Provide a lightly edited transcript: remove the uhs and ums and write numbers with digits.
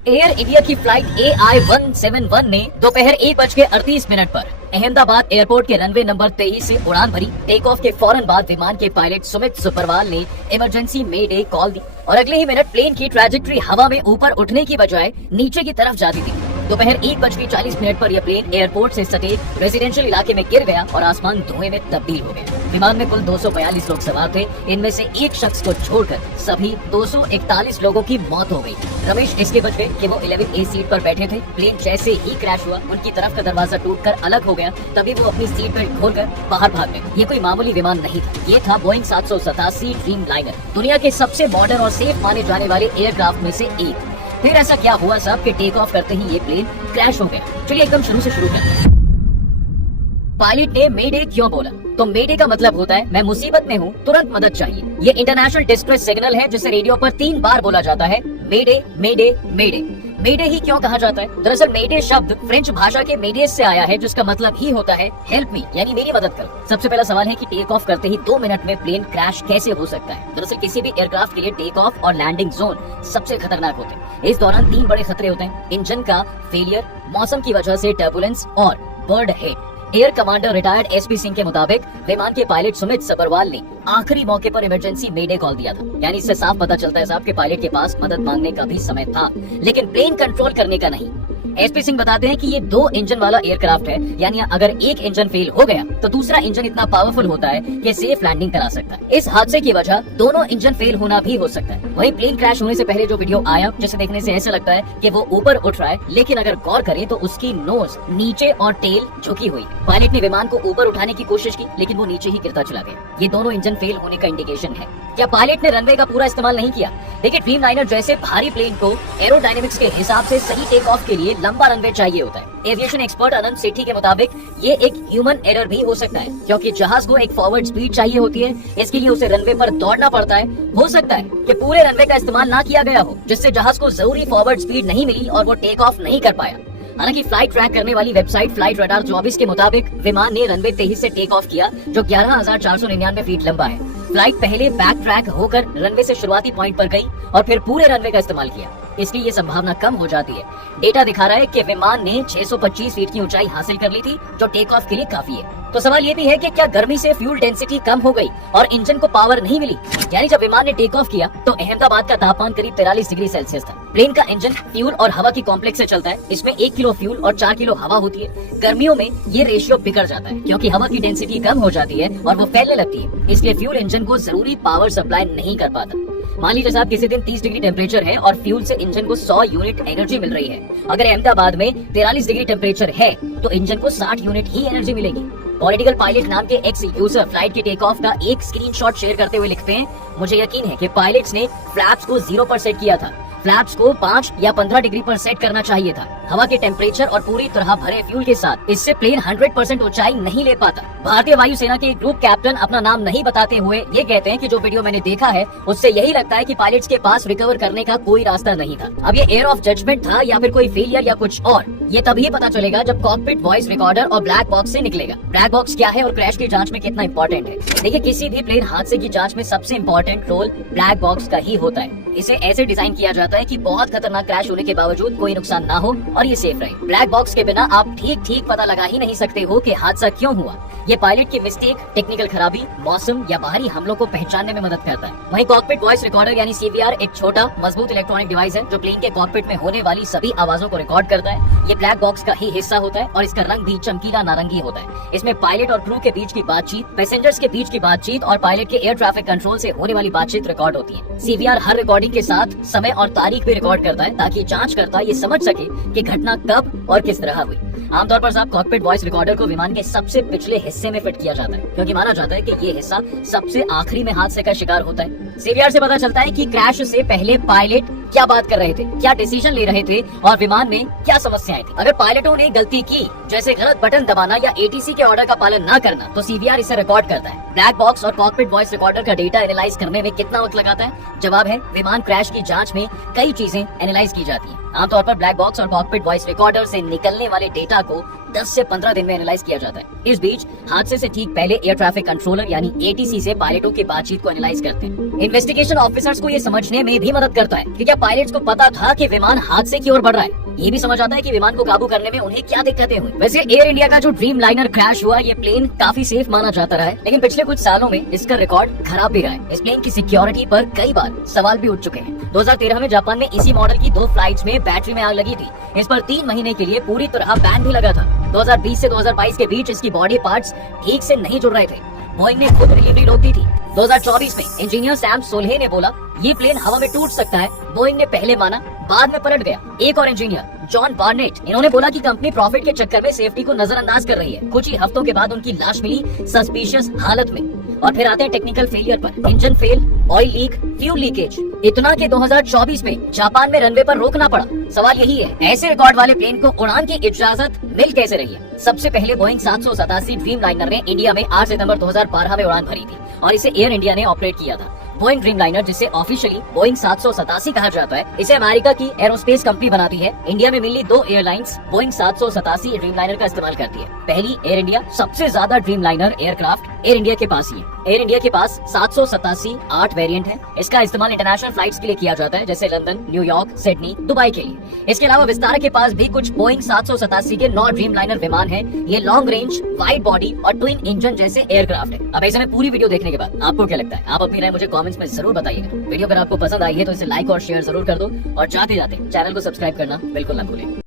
Air India की flight AI-171 ने दोपहर 1:38 पर अहमदाबाद एयरपोर्ट के रनवे नंबर 23 से उड़ान भरी। टेक ऑफ के फौरन बाद विमान के पायलट सुमित सुपरवाल ने इमरजेंसी मेडे कॉल दी और अगले ही मिनट प्लेन की ट्रैजेक्टरी हवा में ऊपर उठने की बजाय नीचे की तरफ जाती थी। दोपहर 1:40 पर यह प्लेन एयरपोर्ट से सटे रेजिडेंशियल इलाके में गिर गया और आसमान धुएं में तब्दील हो गया। विमान में कुल 242 लोग सवार थे। इनमें से एक शख्स को छोड़कर सभी 241 लोगों की मौत हो गई। रमेश इसके बच गए कि वो 11A सीट पर बैठे थे। प्लेन जैसे ही क्रैश हुआ उनकी तरफ का दरवाजा टूटकर अलग हो गया, तभी वो अपनी सीट बेल्ट खोलकर बाहर भाग गए। ये कोई मामूली विमान नहीं था, ये था बोइंग 787 ड्रीम लाइनर, दुनिया के सबसे मॉडर्न और सेफ माने जाने वाले एयरक्राफ्ट में से एक। फिर ऐसा क्या हुआ साहब कि टेक ऑफ करते ही ये प्लेन क्रैश हो गया? चलिए एकदम शुरू से शुरू करते हैं। पायलट ने मेडे क्यों बोला? तो मेडे का मतलब होता है मैं मुसीबत में हूँ, तुरंत मदद चाहिए। ये इंटरनेशनल डिस्ट्रेस सिग्नल है जिसे रेडियो पर 3 बार बोला जाता है, मेडे मेडे मेडे। मेडे ही क्यों कहा जाता है? दरअसल मेडे शब्द फ्रेंच भाषा के मेडेस से आया है, जिसका मतलब ही होता है हेल्प मी, यानी मेरी मदद करो। सबसे पहला सवाल है कि टेक ऑफ करते ही 2 मिनट में प्लेन क्रैश कैसे हो सकता है? दरअसल किसी भी एयरक्राफ्ट के लिए टेक ऑफ और लैंडिंग जोन सबसे खतरनाक होते हैं। इस दौरान 3 बड़े खतरे होते हैं, इंजन का फेलियर, मौसम की वजह से टर्बुलेंस और bird head. Air commander retired SP Singh के मुताबिक विमान के पायलट सुमित सबरवाल ने आखिरी मौके पर इमरजेंसी मेडे कॉल दिया था। यानी इससे साफ पता चलता है साहब कि पायलट के पास मदद मांगने का भी समय था, लेकिन प्लेन कंट्रोल करने का नहीं। SP सिंह बताते हैं कि ये 2 इंजन वाला एयरक्राफ्ट है, यानी अगर एक इंजन फेल हो गया तो दूसरा इंजन इतना पावरफुल होता है कि सेफ लैंडिंग करा सकता है। इस हादसे की वजह दोनों इंजन फेल होना भी हो सकता है। वहीं प्लेन क्रैश होने से पहले जो वीडियो आया, जिसे देखने से ऐसा लगता है कि वो ऊपर उठ रहा है, लेकिन अगर गौर करें तो उसकी नोज नीचे और टेल झुकी हुई। पायलट ने विमान को ऊपर उठाने की कोशिश की, लेकिन वो नीचे ही गिरता चला गया। ये दोनों इंजन फेल होने का इंडिकेशन है। क्या पायलट ने रनवे का पूरा इस्तेमाल नहीं किया? देखिए, ड्रीम लाइनर जैसे भारी प्लेन को एरोडायनेमिक्स के हिसाब से सही टेक ऑफ के लिए लंबा रनवे चाहिए होता है। एविएशन एक्सपर्ट अनंत सेठी के मुताबिक ये एक ह्यूमन एरर भी हो सकता है, क्योंकि जहाज को एक फॉरवर्ड स्पीड चाहिए होती है। इसके लिए उसे रनवे पर दौड़ना पड़ता है। हो सकता है कि पूरे रनवे का इस्तेमाल ना किया गया हो, जिससे जहाज को जरूरी फॉरवर्ड स्पीड नहीं मिली और वो टेक ऑफ नहीं कर पाया। हालांकि फ्लाइट ट्रैक करने वाली वेबसाइट फ्लाइट रडार 24 के मुताबिक विमान ने रनवे 23 से टेक ऑफ किया, जो 11,499 फीट लंबा है। फ्लाइट पहले बैक ट्रैक होकर रनवे से शुरुआती पॉइंट पर गई और फिर पूरे रनवे का इस्तेमाल किया, इसलिए ये संभावना कम हो जाती है। डेटा दिखा रहा है कि विमान ने 625 फीट की ऊंचाई हासिल कर ली थी, जो टेक ऑफ के लिए काफी है। तो सवाल ये भी है कि क्या गर्मी से फ्यूल डेंसिटी कम हो गई और इंजन को पावर नहीं मिली? यानी जब विमान ने टेक ऑफ किया तो अहमदाबाद का तापमान करीब 43 डिग्री सेल्सियस था। प्लेन का इंजन फ्यूल और हवा की कॉम्प्लेक्स से चलता है। इसमें 1 किलो फ्यूल और 4 किलो हवा होती है। गर्मियों में ये रेशियो बिगड़ जाता है, क्योंकि हवा की डेंसिटी कम हो जाती है और वो फैलने लगती है। इसलिए फ्यूल इंजन को जरूरी पावर सप्लाई नहीं कर पाता। मान लीजिए साहब किसी दिन 30 डिग्री टेम्परेचर है और फ्यूल से इंजन को 100 यूनिट एनर्जी मिल रही है। अगर अहमदाबाद में 43 डिग्री टेम्परेचर है तो इंजन को 60 यूनिट ही एनर्जी मिलेगी। पॉलिटिकल पायलट नाम के एक्स यूजर फ्लाइट के टेक ऑफ का एक स्क्रीनशॉट शेयर करते हुए लिखते हैं, मुझे यकीन है कि पायलट्स ने फ्लैप्स को 0 पर सेट किया था। फ्लैप्स को 5 या 15 डिग्री पर सेट करना चाहिए था। हवा के टेम्परेचर और पूरी तरह भरे फ्यूल के साथ इससे प्लेन 100% ऊंचाई नहीं ले पाता। भारतीय वायुसेना के ग्रुप कैप्टन अपना नाम नहीं बताते हुए ये कहते हैं कि जो वीडियो मैंने देखा है उससे यही लगता है कि पायलट्स के पास रिकवर करने का कोई रास्ता नहीं था। अब ये एयर ऑफ जजमेंट था या फिर कोई फेलियर या कुछ और, ये तभी पता चलेगा जब कॉकपिट वॉइस रिकॉर्डर और ब्लैक बॉक्स से निकलेगा। ब्लैक बॉक्स क्या है और क्रैश की जांच में कितना इंपॉर्टेंट है? देखिए, किसी भी प्लेन हादसे की जांच में सबसे इंपॉर्टेंट रोल ब्लैक बॉक्स का ही होता है। इसे ऐसे डिजाइन किया जाता है कि बहुत खतरनाक क्रैश होने के बावजूद कोई नुकसान ना हो और ये सेफ रहे। ब्लैक बॉक्स के बिना आप ठीक पता लगा ही नहीं सकते हो कि हादसा क्यों हुआ। ये पायलट की मिस्टेक, टेक्निकल खराबी, मौसम या बाहरी हमलों को पहचानने में मदद करता है। वहीं कॉकपिट वॉइस रिकॉर्डर यानी CVR एक छोटा मजबूत इलेक्ट्रॉनिक डिवाइस है जो प्लेन के कॉकपिट में होने वाली सभी आवाजों को रिकॉर्ड करता है। ये ब्लैक बॉक्स का ही हिस्सा होता है और इसका रंग भी चमकीला नारंगी होता है। इसमें पायलट और क्रू के बीच की बातचीत, पैसेंजर्स के बीच की बातचीत और पायलट के एयर ट्रैफिक कंट्रोल से होने वाली बातचीत रिकॉर्ड होती है। CVR हर रिकॉर्डिंग के साथ समय और तारीख भी रिकॉर्ड करता है, ताकि जांचकर्ता ये समझ सके कि घटना कब और किस तरह हुई। आमतौर पर साहब कॉकपिट वॉइस रिकॉर्डर को विमान के सबसे पिछले हिस्से में फिट किया जाता है, क्योंकि माना जाता है कि ये हिस्सा सबसे आखिरी में हादसे का शिकार होता है। CVR से पता चलता है कि क्रैश से पहले पायलट क्या बात कर रहे थे, क्या डिसीजन ले रहे थे और विमान में क्या समस्याएं थी। अगर पायलटों ने गलती की, जैसे गलत बटन दबाना या ATC के ऑर्डर का पालन न करना, तो CVR इसे रिकॉर्ड करता है। ब्लैक बॉक्स और कॉकपिट वॉइस रिकॉर्डर का डेटा एनालाइज करने में कितना वक्त लगाता है? जवाब है, विमान क्रैश की जांच में कई चीजें एनालाइज की जाती हैं। आमतौर पर ब्लैक बॉक्स और कॉकपिट वॉइस रिकॉर्डर से निकलने वाले डेटा को 10 से 15 दिन में एनालाइज किया जाता है। इस बीच हादसे से ठीक पहले एयर ट्रैफिक कंट्रोलर यानी एटीसी से पायलटों की बातचीत को एनालाइज करते हैं। इन्वेस्टिगेशन ऑफिसर्स को ये समझने में भी मदद करता है कि क्या पायलट्स को पता था कि विमान हादसे की ओर बढ़ रहा है। ये भी समझ आता है कि विमान को काबू करने में उन्हें क्या दिक्कतें हुई। वैसे एयर इंडिया का जो ड्रीम लाइनर क्रैश हुआ, ये प्लेन काफी सेफ माना जाता रहा है, लेकिन पिछले कुछ सालों में इसका रिकॉर्ड खराब भी रहा है। इस प्लेन की सिक्योरिटी पर कई बार सवाल भी उठ चुके हैं। 2013 में जापान में इसी मॉडल की 2 फ्लाइट्स में बैटरी में आग लगी थी। इस पर 3 महीने के लिए पूरी तरह बैन भी लगा था। 2020 से 2022 के बीच इसकी बॉडी पार्ट्स ठीक से नहीं जुड़ रहे थे। बोइंग ने खुद डिलीवरी रोक दी थी। 2024 में इंजीनियर सैम सोल्हे ने बोला ये प्लेन हवा में टूट सकता है। बोइंग ने पहले माना, बाद में पलट गया। एक और इंजीनियर जॉन बार्नेट, इन्होंने बोला कि कंपनी प्रॉफिट के चक्कर में सेफ्टी को नजरअंदाज कर रही है। कुछ ही हफ्तों के बाद उनकी लाश मिली सस्पिशियस हालत में। और फिर आते हैं टेक्निकल फेलियर पर। Engine fail, oil leak, fuel leakage, इतना कि 2024 में जापान में रनवे पर रोकना पड़ा। सवाल यही है, ऐसे रिकॉर्ड वाले प्लेन को उड़ान की इजाजत मिल कैसे रही है? सबसे पहले बोइंग 787 ड्रीम लाइनर ने इंडिया में 8 सितंबर 2012 में उड़ान भरी थी और इसे एयर इंडिया ने ऑपरेट किया था। बोइंग ड्रीम लाइनर, जिसे ऑफिशियली बोइंग 787 कहा जाता है, इसे अमेरिका की एरोस्पेस कंपनी बनाती है। इंडिया में मिली 2 एयरलाइंस बोइंग 787 ड्रीम लाइनर का इस्तेमाल करती है। पहली एयर इंडिया, सबसे ज्यादा dream liner aircraft air India के पास ही है। एयर इंडिया के पास 787 8 वेरिएंट है। इसका इस्तेमाल इंटरनेशनल फ्लाइट्स के लिए किया जाता है, जैसे लंदन, न्यूयॉर्क, सिडनी, दुबई के लिए। इसके अलावा विस्तारा के पास भी कुछ बोइंग 787 के 9 ड्रीम लाइनर विमान है। ये लॉन्ग रेंज, वाइड बॉडी और ट्विन इंजन जैसे एयरक्राफ्ट है। अब ऐसे में पूरी वीडियो देखने के बाद आपको क्या लगता है? आप अपनी राय मुझे कमेंट्स में जरूर बताइएगा। वीडियो अगर आपको पसंद आई है तो इसे लाइक और शेयर जरूर कर दो और जाते जाते चैनल को सब्सक्राइब करना बिल्कुल ना भूलें।